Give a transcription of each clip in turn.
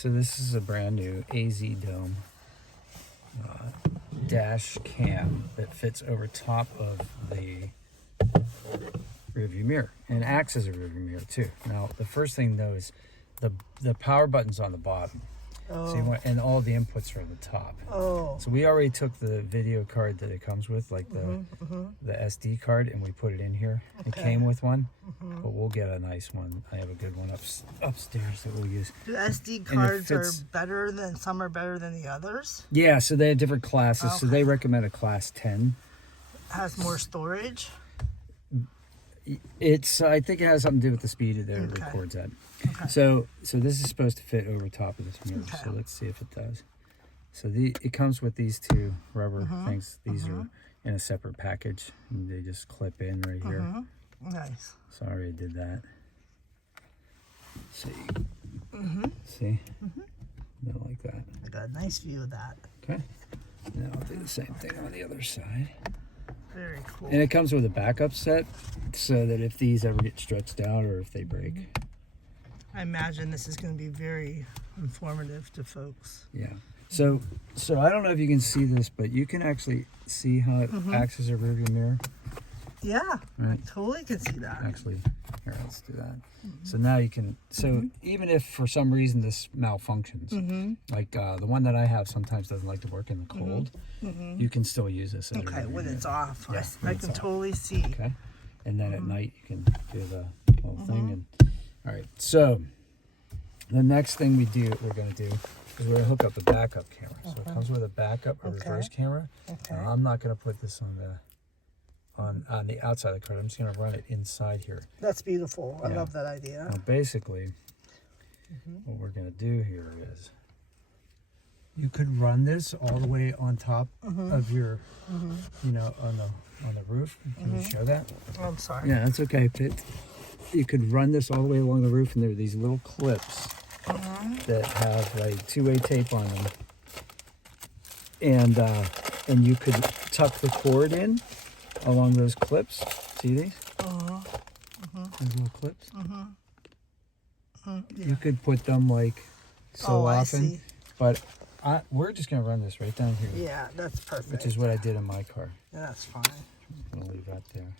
So this is a brand new AZDOME dash cam that fits over top of the rearview mirror and acts as a rearview mirror too. Now the first thing though is the power button's on the bottom. So you want, and all the inputs are on the top. So we already took the video card that it comes with, like the SD card, and we put it in here. It came with one, but we'll get a nice one. I have a good one upstairs that we'll use. Do SD cards are better than, some are better than the others? Yeah, so they have different classes. So they recommend a class 10. Has more storage? It's, I think it has something to do with the speed that it records at. So this is supposed to fit over top of this mirror. So let's see if it does. So it comes with these two rubber things. These are in a separate package, and they just clip in right here. Nice. So I already did that. See? See? Not like that. I got a nice view of that. Okay. Now I'll do the same thing on the other side. Very cool. And it comes with a backup set, so that if these ever get stretched out or if they break. I imagine this is going to be very informative to folks. Yeah. So I don't know if you can see this, but you can actually see how it acts as a rearview mirror. Yeah, right. I totally can see that. Actually, here, let's do that. So now you can, even if for some reason this malfunctions, like the one that I have sometimes doesn't like to work in the cold, you can still use this as a rearview when mirror. it's off. Yeah, I can totally see. Okay. And then at night you can do the whole thing. And all right, so the next thing we're going to do is we're going to hook up the backup camera. So it comes with a backup, a reverse camera. Now, I'm not going to put this on the outside of the card. I'm just going to run it inside here. That's beautiful. I love that idea. Now, basically, what we're going to do here is you could run this all the way on top of your, you know, on the roof. Can you show that? Oh, I'm sorry. Yeah, that's okay. You could run this all the way along the roof, and there are these little clips that have like two-way tape on them, and you could tuck the cord in along those clips. See these? These little clips. You could put them like so often, but we're just gonna run this right down here. Yeah, that's perfect. Which is what I did in my car. Yeah, that's fine. I'm gonna leave that there.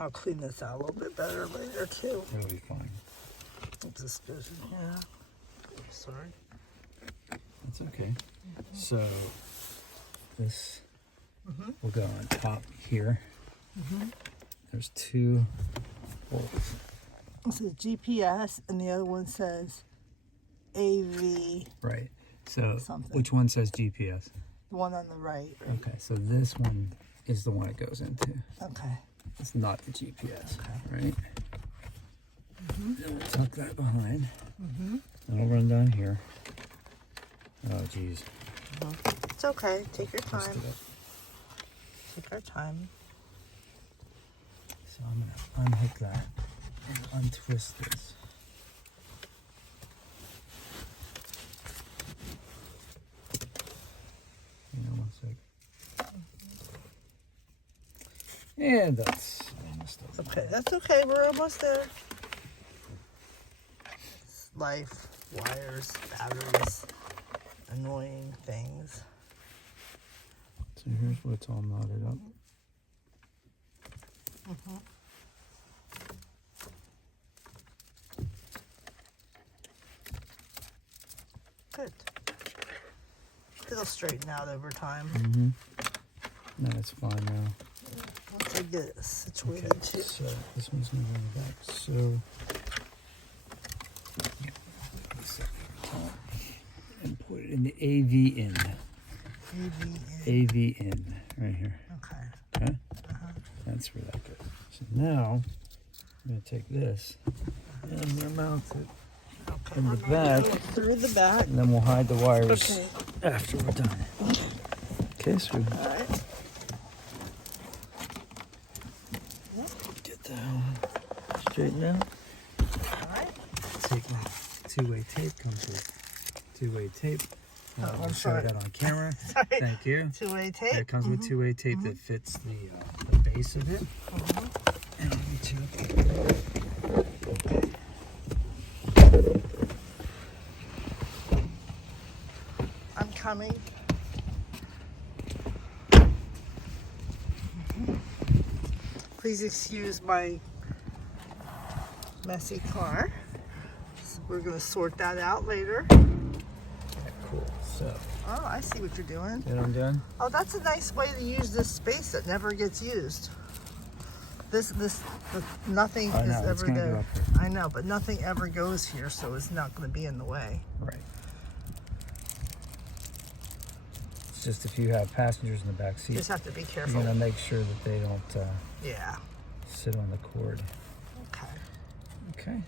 I'll clean this out a little bit better later too. It'll be fine. Oops, suspicion. Yeah. Sorry. That's okay. So this will go on top here. There's two holes. It says GPS, and the other one says AV. Right. So something. which one says GPS? The one on the right. Okay. So this one is the one it goes into. Okay. It's not the GPS, right? Then we'll tuck that behind. That'll run down here. Oh, geez. It's okay. Take your time. Twisted it. Take our time. So I'm going to unhook that and untwist this. Hang on 1 sec. And that's almost done. Okay, that's okay. We're almost there. It's life, wires, batteries, annoying things. So here's where it's all knotted up. Good. It'll straighten out over time. No, it's fine now. Once I get it situated too. So this one's going to go in the back. So and put it in the AV in. AV in right here. Okay. Okay? That's where that goes. So now I'm going to take this and I'm going to mount it in the back. Through the back. And then we'll hide the wires after we're done. Okay, so All right. get that straightened out. All right. Take my two-way tape, comes with two-way tape. I'll show that on camera. Sorry. Thank you. Two-way tape. It comes with two-way tape that fits the base of it. And I'll get you coming. Please excuse my messy car. So we're gonna sort that out later. Yeah, cool. So. Oh, I see what you're doing. See what I'm doing? Oh, that's a nice way to use this space that never gets used. Nothing I is know, it's ever gonna go there. up here. I know, but nothing ever goes here, so it's not going to be in the way. Right. It's just if you have passengers in the back seat, Just have to be you're careful. gonna make sure that they don't Yeah. sit on the cord. Okay. Okay.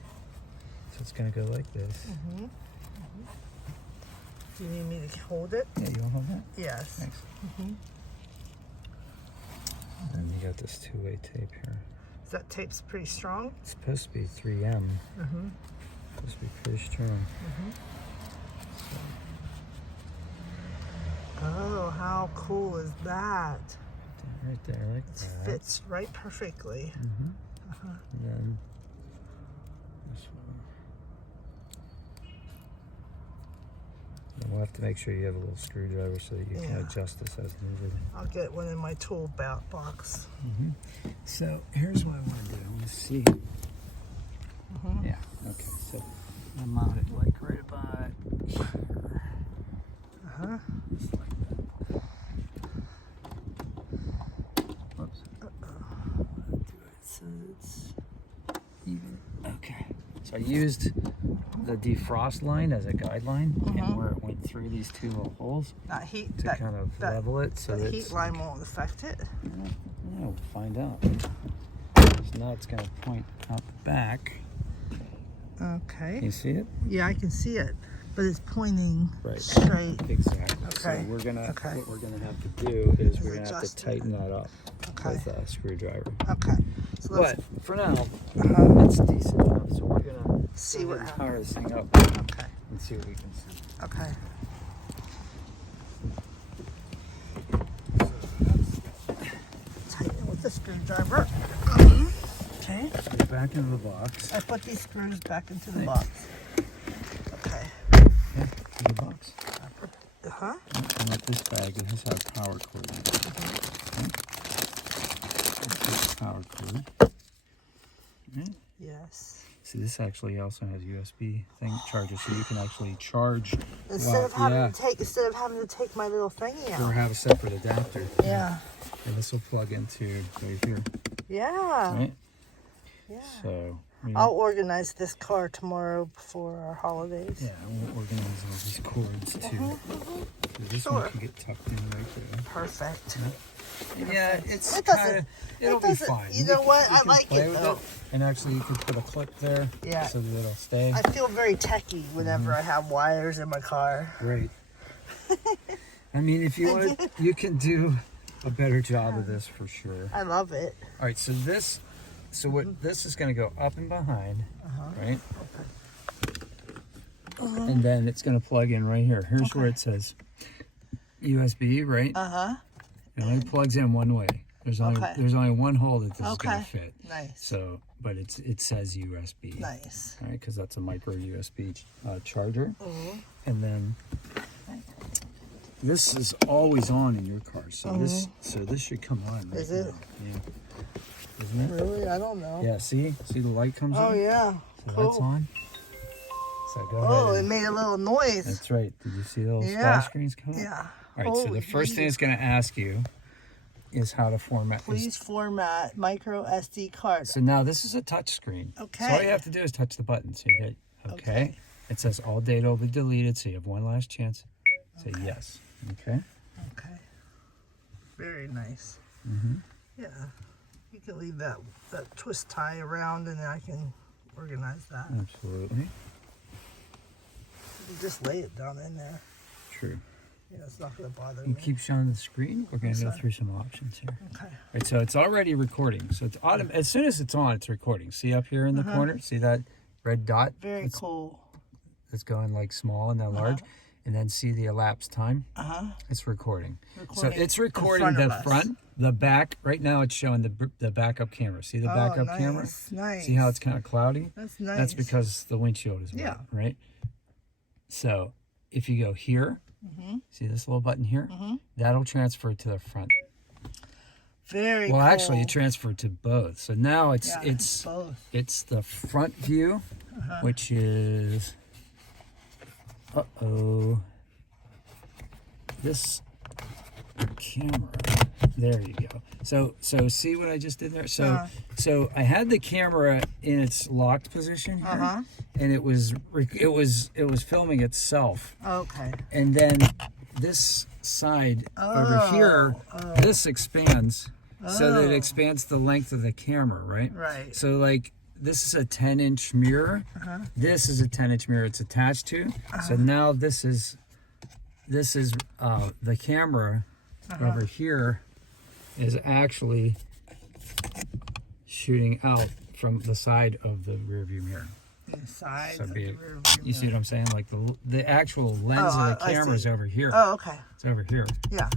So it's gonna go like this. Mm-hmm. Do you need me to hold it? Yeah, you wanna hold that? Yes. Thanks. Mm-hmm. And you got this two-way tape here. That tape's pretty strong. It's supposed to be 3M. Mm-hmm. Supposed to be pretty strong. Mm-hmm. Oh, how cool is that? Right there, like It that. fits right perfectly. Mm-hmm. Uh-huh. And then this one. And we'll have to make sure you have a little screwdriver so that you can Yeah. adjust this as needed. I'll get one in my tool box. Mm-hmm. So here's what I want to do. I want to see. Mm-hmm. Yeah. Okay. So I mount it like right about here. Uh-huh. Just like that. Whoops. Do it so it's even. Okay. So I used the defrost line as a guideline, and where it went through these two little holes That heat, to kind of level it, so the that heat line won't affect it. Yeah, we'll find out. So now it's going to point out the back. Can Okay. you see it? Yeah, I can see it, but it's pointing Right. straight. Exactly. Okay. So we're gonna Okay. what we're gonna have to do is we're gonna have to adjust it. tighten that up Okay. with a screwdriver. Okay. So let's But for now, uh-huh. it's decent enough. So we're gonna See go what ahead and happens. power this thing up Okay. and see what we can see. Okay. Tighten it with the screwdriver. Okay. So we're back into the box. I put these screws back into the box. Okay. Yeah, in the box. Uh-huh. And like this bag, it has our power cord in it. Okay. This power cord. Right. Yes. See, this actually also has USB thing charger, so you can actually charge Instead of having yeah, to take my little thingy or out. have a separate adapter. Yeah. And this will plug into right here, Yeah. right? Yeah. So I'll organize this car tomorrow before our holidays. yeah, we'll organize all these cords too. So this one can get tucked in right there. Perfect. Yeah, it's It kind doesn't- of, it'll it be doesn't- fine. you know what? You I can like play it, with though. And actually you can put a clip there Yeah. so that it'll stay. I feel very techy whenever I have wires in my car. Right. I mean, if you want, you can do a better job of this for sure. I love it. All right, so this, what this is going to go up and behind, right? And then it's going to plug in right here. Here's where it says USB, right? Uh-huh. It only plugs in one way. There's only one hole that this is going to fit. Nice. So, but it says USB. Nice. All right, because that's a micro USB charger. Mm-hmm. And then this is always on in your car, so this should come on. Right Is it? now. Yeah. Isn't it? Really? I don't know. Yeah. See the light comes on. Oh, yeah. So Cool. that's on. So go Oh, ahead. it made a little noise. That's right. Did you see the little Yeah. splash screens come up? Yeah. All right. So Holy the first thing Jesus. it's going to ask you is how to format. Please format micro SD card. So now this is a touch screen. Okay. So all you have to do is touch the button. So you hit okay. It says all data will be deleted, so you have one last chance. Say yes. Okay. Okay. Very nice. Mm-hmm. Yeah. You can leave that twist tie around and then I can organize that. Absolutely. You just lay it down in there. True. Yeah, it's not going to bother You me. keep showing the screen. We're going to go sorry. through some options here. Okay. All right, so it's already recording. So it's as soon as it's on, it's recording. See up here in the corner? See that red dot? Very cool. It's going like small and then large. And then see the elapsed time? It's recording. So it's recording the front, the back. Right now it's showing the backup camera. See the backup camera? Nice. See how it's kind of cloudy? That's nice. That's because the windshield is wet, right? So if you go here, See this little button here? That'll transfer to the front. Very well, cool. actually, it transferred to both. So now it's both. It's the front view, which is this camera. There you go. So see what I just did there? So I had the camera in its locked position here, and it was filming itself. Okay. And then this side over here, this expands so that it expands the length of the camera, right? Right. So like this is a 10-inch mirror. This is a 10-inch mirror it's attached to. So now this is the camera over here is actually shooting out from the side of the rear view mirror. Inside So of be the it, rear view you see what I'm saying? Like the actual lens of the camera is over here. Oh, okay. It's over here. Yeah.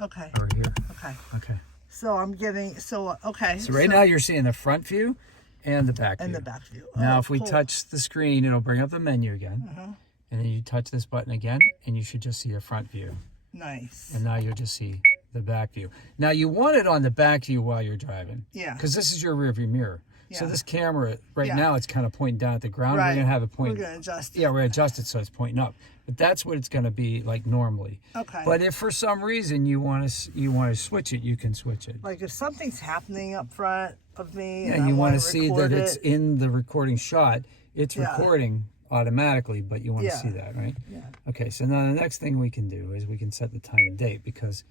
Okay. Over here. Okay. Okay. So I'm getting, okay. So right now you're seeing the front view and the back view. And the back view. Now Oh, if we cool. touch the screen, it'll bring up the menu again. And then you touch this button again, and you should just see the front view. Nice. And now you'll just see the back view. Now you want it on the back view while you're driving. Yeah. Because this is your rear view mirror. So Yeah. this camera, right Yeah. now, it's kind of pointing down at the ground. Right. We're going to have it point. We're going to adjust it. Yeah, we're going to adjust it so it's pointing up. But that's what it's going to be like normally. Okay. But if for some reason you want to switch it, you can switch it. Like if something's happening up front of me And you want to see that record it's it, in the recording shot. It's Yeah. recording automatically, but you want to Yeah. see that, right? Yeah. Okay, so now the next thing we can do is we can set the time and date, because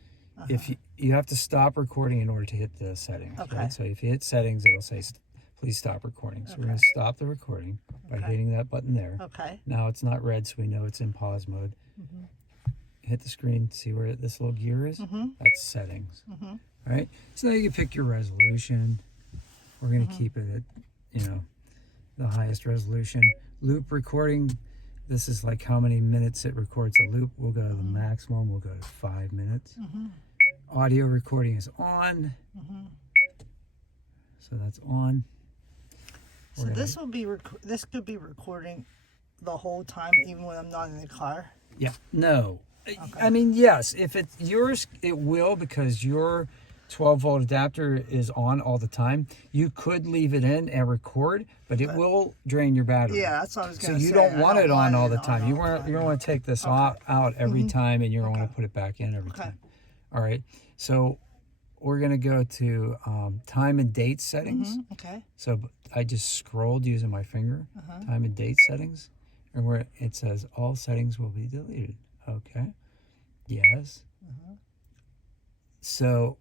if you have to stop recording in order to hit the settings, Okay. right? So if you hit settings, it'll say please stop recording. So we're going to stop the recording by hitting that button there. Okay. Now it's not red, so we know it's in pause mode. Hit the screen, see where this little gear is? That's settings. Right? So now you can pick your resolution. We're going to keep it at, the highest resolution. Loop recording, this is like how many minutes it records a loop. We'll go to the maximum. We'll go to 5 minutes. Audio recording is on. So that's on. So this will be this could be recording the whole time, even when I'm not in the car. Yeah. No. I mean, yes. If it's yours, it will, because your 12-volt adapter is on all the time. You could leave it in and record, but it will drain your battery. Yeah, that's what I was So going to say. you don't want it on all the time. You want don't want to take this out every time, and you don't want to put it back in every time. All right. So we're going to go to time and date settings. Okay. So I just scrolled using my finger. Time and date settings. And where it says all settings will be deleted. Okay. Yes. So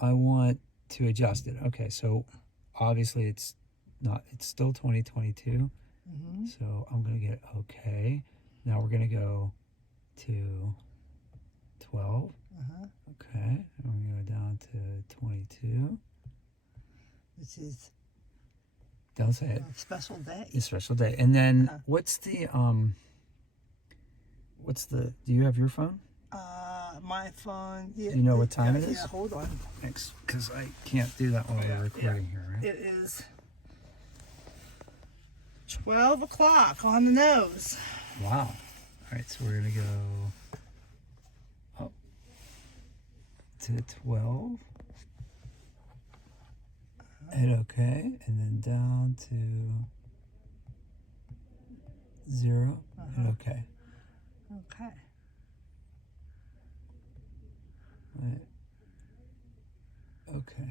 I want to adjust it. Okay. So obviously it's still 2022. So I'm going to get okay. Now we're going to go to 12. Okay. And we're going to go down to 22. Which is Don't say it. a special day. A special day. And then what's the do you have your phone? My phone. Yeah, Do you know what time it is? Yeah, hold on. Thanks, because I can't do that while we're recording here, right? It is 12 o'clock on the nose. Wow. All right, so we're gonna go up to 12. Hit okay, and then down to 0. Hit okay. Okay. Right. Okay.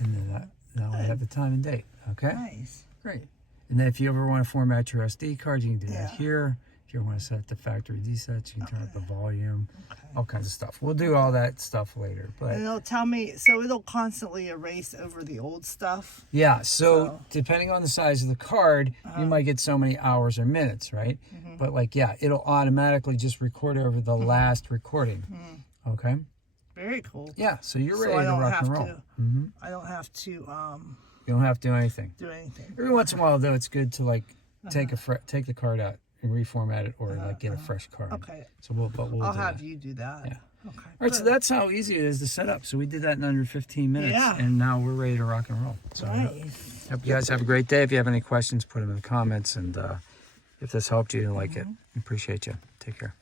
And then now we have the time and date. Okay. Nice. Great. And then if you ever want to format your SD card, you can do that Yeah. here. If you want to set the factory desets, you can turn up the volume, all kinds of stuff. We'll do all that stuff later. But And it'll tell me, so it'll constantly erase over the old stuff. yeah, so depending on the size of the card, you might get so many hours or minutes, right? But like, yeah, it'll automatically just record over the last recording. Okay. Very cool. Yeah, so you're So ready I to don't rock have and roll. to. I don't have to You don't have to do anything. do anything. Every once in a while, though, it's good to like take the card out and reformat it, or like get a fresh card. Okay. So we'll I'll do have that. you do that. Yeah. Okay. All right, so that's how easy it is to set up. So we did that in under 15 minutes, Yeah. and now we're ready to rock and roll. So I Nice. hope you guys have a great day. If you have any questions, put them in the comments, and if this helped you, like it. Appreciate you. Take care.